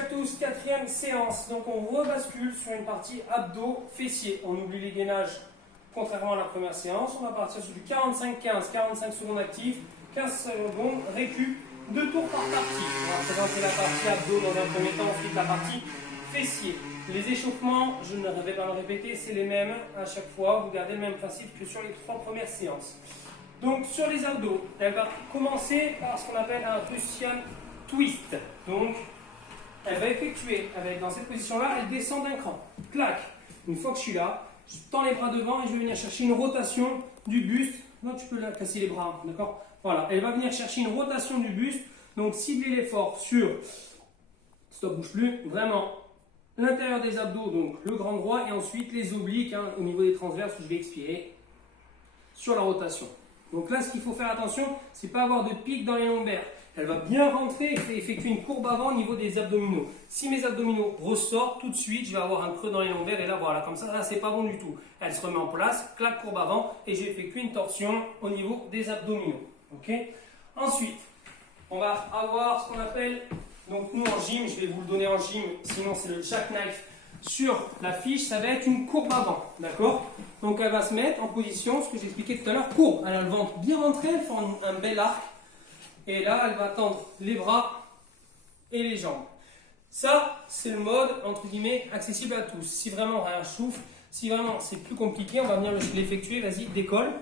à tous, quatrième séance. Donc on rebascule sur une partie abdos fessiers. On oublie les gainages contrairement à la première séance. On va partir sur du 45-15, 45 secondes actifs, 15 secondes récup, 2 tours par partie. On va présenter la partie abdos dans un premier temps, ensuite la partie fessiers. Les échauffements, je ne vais pas le répéter, c'est les mêmes à chaque fois. Vous gardez le même principe que sur les 3 premières séances. Donc sur les abdos, elle va commencer par ce qu'on appelle un Russian twist. Donc elle va effectuer, dans cette position-là, elle descend d'un cran. Clac. Une fois que je suis là, je tends les bras devant et je vais venir chercher une rotation du buste. Non, tu peux là casser les bras, d'accord? Voilà, elle va venir chercher une rotation du buste. Donc cibler l'effort sur, stop, bouge plus, vraiment l'intérieur des abdos, donc le grand droit, et ensuite les obliques, au niveau des transverses où je vais expirer sur la rotation. Donc là, ce qu'il faut faire attention, c'est pas avoir de pic dans les lombaires. Elle va bien rentrer et effectuer une courbe avant au niveau des abdominaux. Si mes abdominaux ressortent, tout de suite, je vais avoir un creux dans les lombaires et là, voilà, comme ça, là, c'est pas bon du tout. Elle se remet en place, claque, courbe avant et je vais effectuer une torsion au niveau des abdominaux. Ok. Ensuite, on va avoir ce qu'on appelle, donc nous en gym, je vais vous le donner en gym, sinon c'est le jackknife. Sur la fiche, ça va être une courbe avant, d'accord? Donc elle va se mettre en position, ce que j'expliquais tout à l'heure, courbe. Elle a le ventre bien rentré, elle fait un bel arc. Et là, elle va tendre les bras et les jambes. Ça, c'est le mode, entre guillemets, accessible à tous. Si vraiment rien chauffe, si vraiment c'est plus compliqué, on va venir l'effectuer. Vas-y, décolle,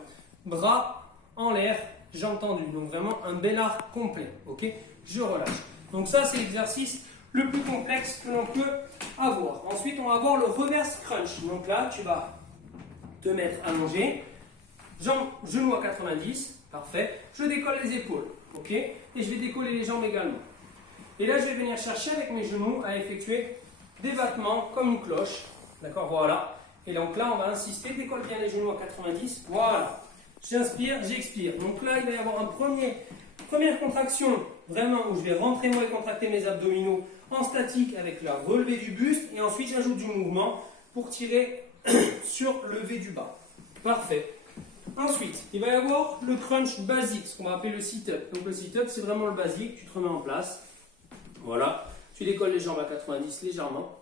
bras en l'air, jambes tendues. Donc vraiment un bel arc complet, ok? Je relâche. Donc ça, c'est l'exercice le plus complexe que l'on peut avoir. Ensuite, on va avoir le reverse crunch. Donc là, tu vas te mettre allongé, jambes, genoux à 90, parfait. Je décolle les épaules, ok? Et je vais décoller les jambes également. Et là, je vais venir chercher avec mes genoux à effectuer des battements comme une cloche, d'accord? Voilà. Et donc là, on va insister, décolle bien les genoux à 90, voilà. J'inspire, j'expire. Donc là, il va y avoir première contraction, vraiment, où je vais rentrer moi et contracter mes abdominaux en statique avec la relevée du buste. Et ensuite, j'ajoute du mouvement pour tirer sur le V du bas. Parfait. Ensuite, il va y avoir le crunch basique, ce qu'on va appeler le sit-up. Donc le sit-up, c'est vraiment le basique. Tu te remets en place. Voilà. Tu décolles les jambes à 90 légèrement.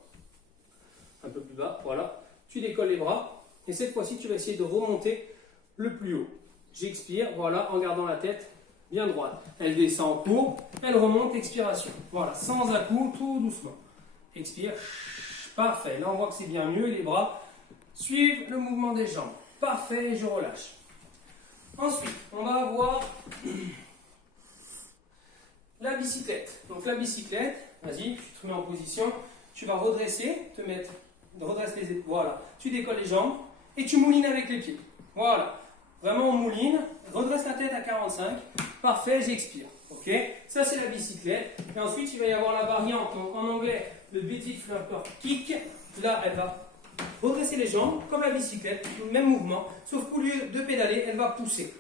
Un peu plus bas. Voilà. Tu décolles les bras. Et cette fois-ci, tu vas essayer de remonter le plus haut. J'expire, voilà, en gardant la tête bien droite. Elle descend en courbe, elle remonte, expiration. Voilà, sans à-coups, tout doucement. Expire, parfait. Là, on voit que c'est bien mieux. Les bras suivent le mouvement des jambes. Parfait, je relâche. Ensuite, on va avoir la bicyclette. Donc la bicyclette, vas-y, tu te mets en position. Tu vas redresser, redresse les épaules. Voilà, tu décolles les jambes et tu moulines avec les pieds. Voilà. Vraiment, on mouline, redresse la tête à 45, parfait, j'expire, ok? Ça, c'est la bicyclette. Et ensuite, il va y avoir la variante, donc en anglais, le Betty Flipper Kick. Là, elle va redresser les jambes, comme la bicyclette, le même mouvement, sauf qu'au lieu de pédaler, elle va pousser.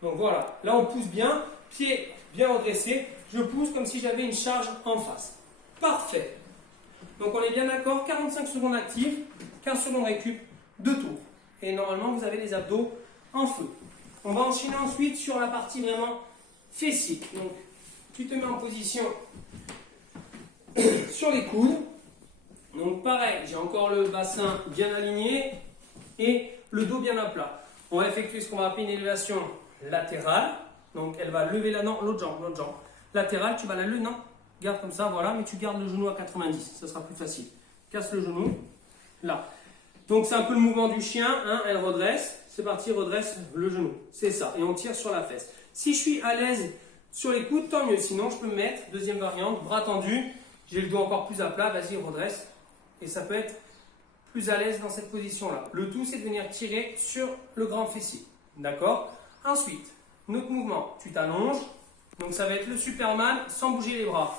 Donc voilà, là, on pousse bien, pied bien redressé, je pousse comme si j'avais une charge en face. Parfait. Donc, on est bien d'accord, 45 secondes actives, 15 secondes récup, 2 tours. Et normalement, vous avez les abdos en feu. On va enchaîner ensuite sur la partie vraiment fessier. Donc, tu te mets en position sur les coudes. Donc, pareil, j'ai encore le bassin bien aligné et le dos bien à plat. On va effectuer ce qu'on va appeler une élévation latérale. Donc, elle va lever l'autre jambe. Latérale, tu vas la lever, non, garde comme ça, voilà, mais tu gardes le genou à 90, ça sera plus facile. Casse le genou, là. Donc, c'est un peu le mouvement du chien, elle redresse, c'est parti, redresse le genou, c'est ça, et on tire sur la fesse. Si je suis à l'aise sur les coudes, tant mieux, sinon je peux me mettre, deuxième variante, bras tendus, j'ai le dos encore plus à plat, vas-y, redresse, et ça peut être plus à l'aise dans cette position-là. Le tout, c'est de venir tirer sur le grand fessier, d'accord? Ensuite, notre mouvement, tu t'allonges, donc ça va être le Superman sans bouger les bras.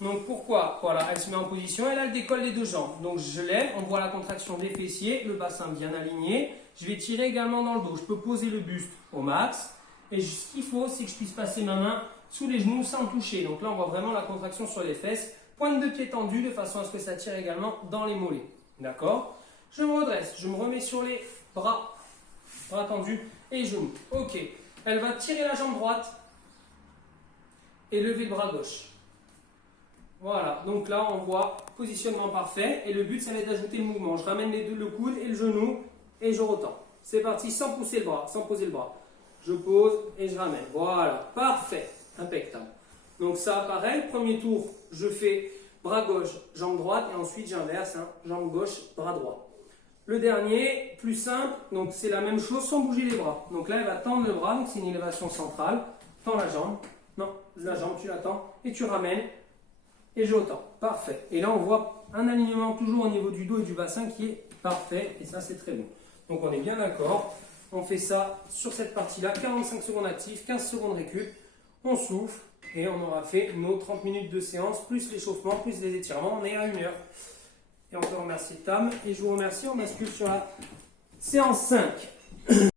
Donc pourquoi? Voilà, elle se met en position et là elle décolle les 2 jambes. Donc je lève, on voit la contraction des fessiers, le bassin bien aligné. Je vais tirer également dans le dos. Je peux poser le buste au max. Et ce qu'il faut, c'est que je puisse passer ma main sous les genoux sans toucher. Donc là on voit vraiment la contraction sur les fesses. Pointe de pied tendue de façon à ce que ça tire également dans les mollets. D'accord? Je me redresse, je me remets sur les bras tendus et genoux. Ok. Elle va tirer la jambe droite et lever le bras gauche. Voilà, donc là on voit positionnement parfait et le but ça va être d'ajouter le mouvement. Je ramène les deux, le coude et le genou et je retends. C'est parti sans pousser le bras, sans poser le bras. Je pose et je ramène. Voilà, parfait, impeccable. Donc ça pareil, premier tour, je fais bras gauche, jambe droite et ensuite j'inverse, hein, jambe gauche, bras droit. Le dernier, plus simple, donc c'est la même chose sans bouger les bras. Donc là elle va tendre le bras, donc c'est une élévation centrale. Tends la jambe, non, la jambe tu la tends et tu ramènes. Et je retends. Parfait. Et là, on voit un alignement toujours au niveau du dos et du bassin qui est parfait. Et ça, c'est très bon. Donc, on est bien d'accord. On fait ça sur cette partie-là. 45 secondes actifs, 15 secondes récup. On souffle et on aura fait nos 30 minutes de séance, plus l'échauffement, plus les étirements. On est à 1 heure. Et on peut remercier Tam. Et je vous remercie. On bascule sur la séance 5.